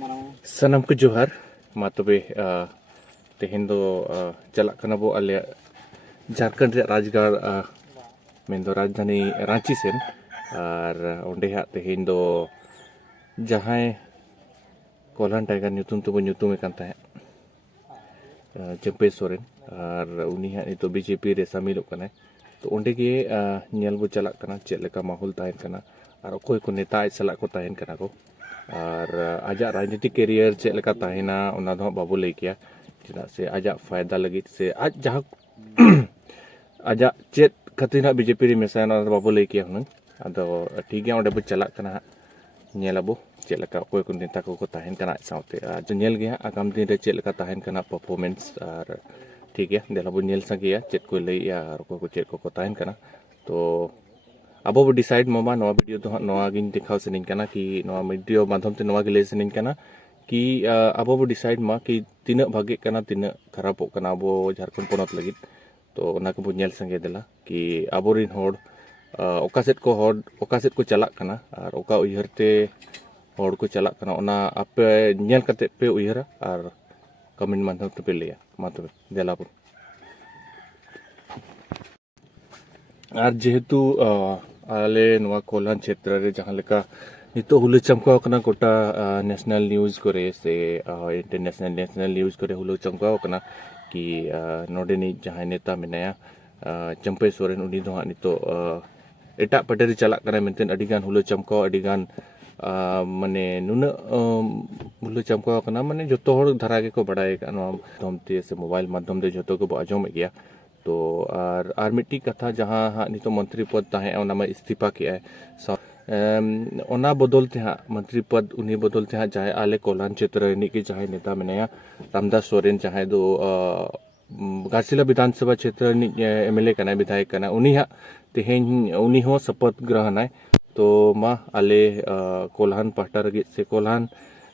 सनम को जोहार मा तबे तेहेन दो चला कना बो आले झारखंड रे राजगढ़ मेन दो राजधानी रांची सेन और ओंडे हा तेहेन दो जहां कोल्हान टाइगर न्यूतुम तो न्यूतुम कान ताहे चंपे सोरेन और उनी हा नितो बीजेपी रे शामिल कना तो ओंडे गे नेल बो चला कना चेक लेका माहौल ताहेन कना और अकोय को नेता सला को ताहेन कना को और आजा राजनीतिक कैरियर चेक लेका ताहेना ओना दो बाबू लई किया चेदा से आजा फायदा लगी से आज जहां आजा चेक खतिना बीजेपी रे मेसा ना बाबू लई किया हन आदो ठीक गया ओंडे बो चला कना नेलाबो चेक लेका अकोय को नेता को ताहेन कना साउते जो नेल गया आगाम दिन रे चेक लेका ताहेन कना परफॉर्मेंस और ठीक है देलाबो नेल सगिया चेक को लई और अकोय को चेक को ताहेन कना तो अब वो डिसाइड ममा नवा वीडियो तो नवा गिन दिखाव सनिन कना कि नवा वीडियो माध्यम ते नवा गिले सनिन कना कि अब वो डिसाइड मा कि तीना भागे कना तीना खराब कना वो झारखंड पोनत लगित तो ओना को बुझेल संगे देला कि आबोरिन होड़ ओकासेट को चला कना और ओका उयहरते होड़ को चला कना ओना आपे नेल कते पे उयहरा और कमेंट माध्यम ते पे लिया मा तबे देला बो और जेहेतु आले नवा कोल्हान क्षेत्र रे जहां लेका नितो हुलु चमकाव कना गोटा नेशनल न्यूज करे से इंटरनेशनल नेशनल न्यूज करे हुलु चमकाव कना कि नोडेनी जहां नेता मेनाया चंपे सोरेन उनी दो नितो एटा पटेरी चला कना मेंटेन अडिगान हुलु चमकाव अडिगान माने नुन हुलु चमकाव कना माने जतो हर धरा के को बड़ाय कना माध्यम से मोबाइल माध्यम दे जतो को आजम गया तो और मिट्टी कथा जहाँ नितो मंत्री पद ताहे ओना में इस्तीफा किया है ओना बदलते हाँ मंत्री पद उन्हीं बदलते हाँ चाहे आले कोल्हान क्षेत्र की चाहे नेता मेनाया रामदास सोरेन चाहे दो घाटशिला विधानसभा क्षेत्र एमएलए कना विधायक कना उन्हीं हाँ तेहेन उन्हीं हो शपथ ग्रहण है तो मा आले कोल्हान पाहटा रगे से कोल्हान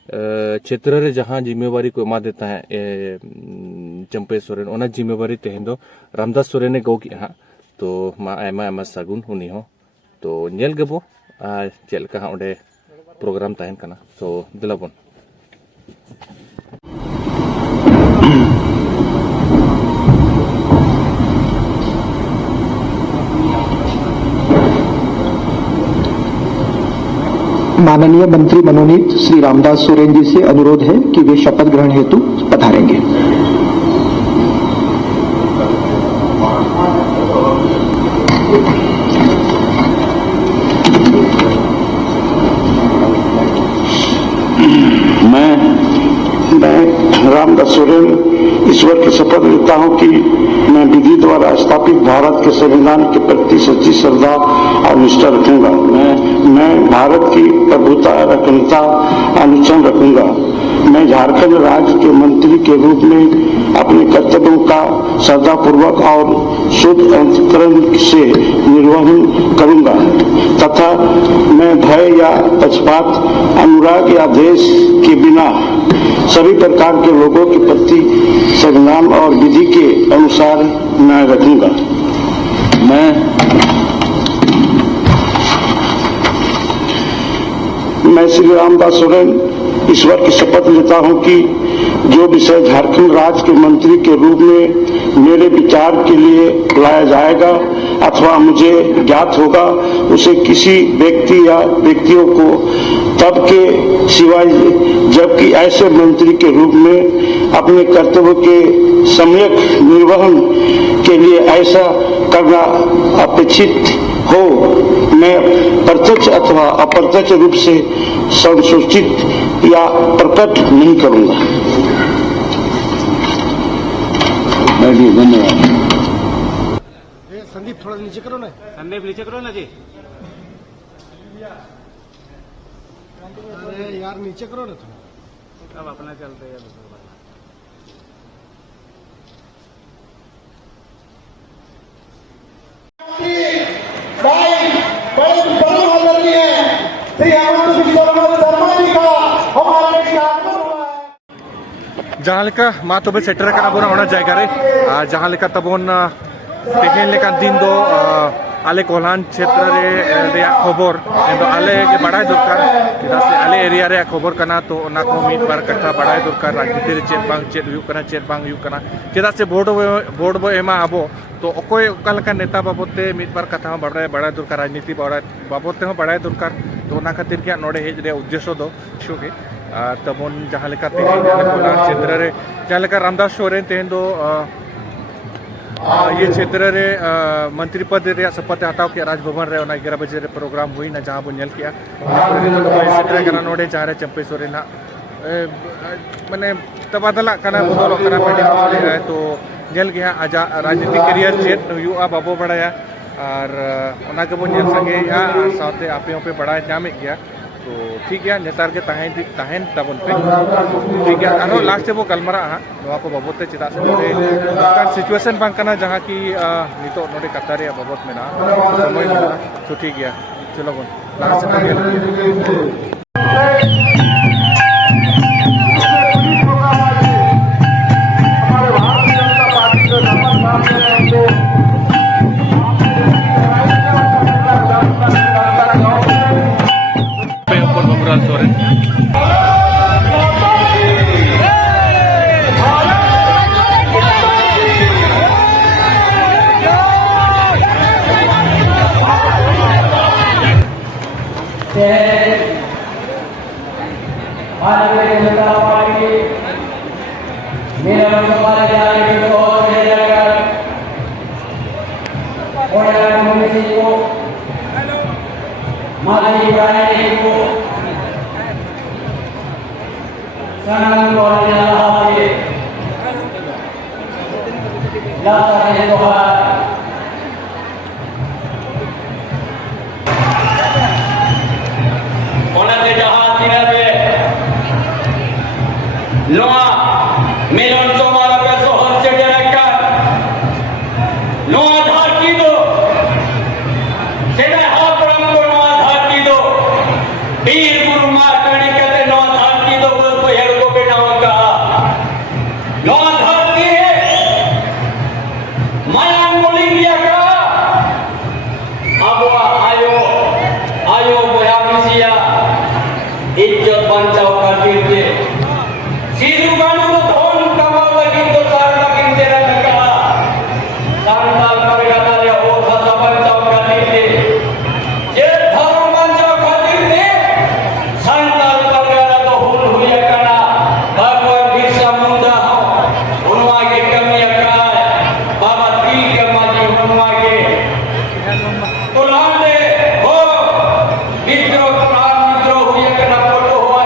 क्षेत्र रे जहां जिम्मेवारी को एमा देता है चंपे सोरेन ओना जिम्मेवारी तेहेन दो रामदास सोरेन ने गो की हाँ तो मा एमा सागुन उनी हो तो नेल गबो चेल का ओंडे प्रोग्राम ताहेन कना तो दिलाबन माननीय मंत्री मनोनीत श्री रामदास सोरेन जी से अनुरोध है कि वे शपथ ग्रहण हेतु पधारेंगे। मैं रामदास सोरेन ईश्वर की शपथ लेता हूं कि मैं विधि द्वारा स्थापित भारत के संविधान के प्रति सच्ची श्रद्धा और निष्ठा रखूंगा। मैं भारत की प्रभुता अखंडता अनुच्छेद रखूंगा। मैं झारखंड राज्य के मंत्री के रूप में अपने कर्तव्यों का श्रद्धापूर्वक और शुद्ध अंतःकरण से निर्वहन करूंगा तथा मैं भय या पक्षपात अनुराग या देश के बिना सभी प्रकार के लोगों के प्रति संविधान और विधि के अनुसार न्याय रखूंगा। मैं श्री रामदास सोरेन ईश्वर की शपथ लेता हूं कि जो विषय झारखंड राज्य के मंत्री के रूप में मेरे विचार के लिए लाया जाएगा अथवा मुझे ज्ञात होगा उसे किसी व्यक्ति या व्यक्तियों को तब के सिवाय जबकि ऐसे मंत्री के रूप में अपने कर्तव्य के सम्यक निर्वहन के लिए ऐसा करना अपेक्षित हो मैं प्रत्यक्ष अथवा अप्रत्यक्ष रूप से संसूचित या प्रकट नहीं करूंगा। धन्यवाद। संदीप थोड़ा नीचे करो ना। संदीप नीचे करो ना जी। अरे यार नीचे करो ना थोड़ा। अब अपना चलते हैं जहाँ लेका मा तबे सेटर कना बोना ओना जायगा रे जहाँ लेका तबोन तेहेन लेका दिन दो आले कोल्हान क्षेत्र रे खबर तो आले के बड़ा दरकार चेदा से आले एरिया रे खबर कना तो ओना को मीट बार कथा बड़ा दरकार राजनीति रे चेद बांग चेद हुयु कना चेद बांग हुयु कना चेदा से बोर्ड बो एमा आबो तो अकोय ओका लेका नेता बाबते मीट बार कथा बड़ा दरकार राजनीति बाबते हो बड़ा दरकार तो ओना खातिर के नोडे हेज रे उद्देश्य दो शुगे तबन जहाँ लेका तेहेन कोल्हान क्षेत्र रे जहाँ लेका रामदास सोरेन तेहेन दो ये क्षेत्र रे मंत्री पद रे शपथ हटाव के राजभवन रे 11 बजे रे प्रोग्राम हुई ना जहाँ बो नेल किया सेटरे कना नोडे जहाँ रे चंपे सोरेन माने तबादला कना बदल कना पड़े तो नेल गया आजा राजनीतिक करियर चेत हुआ बाबो बड़ाया और ओना के बो नेल संगे साथे आपे पे बड़ा नामे गया तो ठीक है नेतार के तहन तबन पे ठीक है अनो लास्ट से वो गलमरा हाँ को बाबते चेदा से सिचुएशन बांग कना जहाँ की नितो नोडे कथा रे बाबत में ना समय में तो ठीक है चलो बन लास्ट से सोरेन मित्रों हुए फोटो हुआ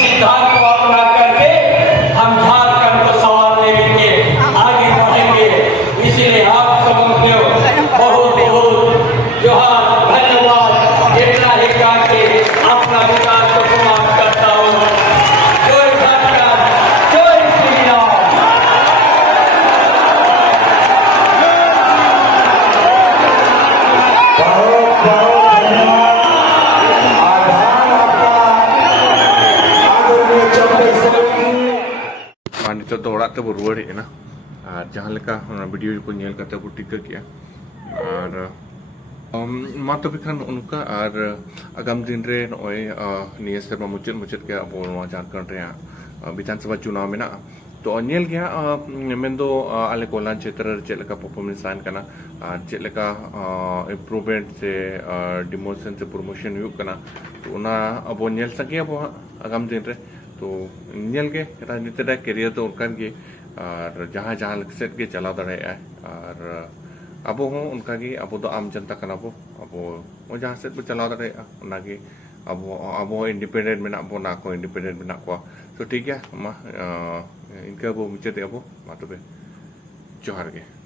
सिद्धांत को अपना करके हम झारखंड को संभालने के लिए आगे बढ़ेंगे। kata bo ruwar ena ar jahan leka ona video ko nyel kata bo tika kiya ar ma to bikhan unka ar agam din re noi niya serma muchet ke abo nwa Jharkhand re विधानसभा चुनाव में ना तो अनिल गया मैं तो आले कोलान क्षेत्र चेले का परफॉर्मेंस साइन करना चेले का इम्प्रूवमेंट से डिमोशन से प्रमोशन हुई करना तो ना अब अनिल सके अब आगाम दिन रे तो अनिल के राजनीति का करियर तो उनका के और जहाँ जहाँ सेट के चला दड़े है और अब हो उनका की अब तो आम जनता का अब वो जहाँ सेट पे चला दड़े उनका की अब इंडिपेंडेंट में ना अब ना को इंडिपेंडेंट में ना को तो ठीक है मा इनका वो मुझे दे अब मा तो बे जोहार के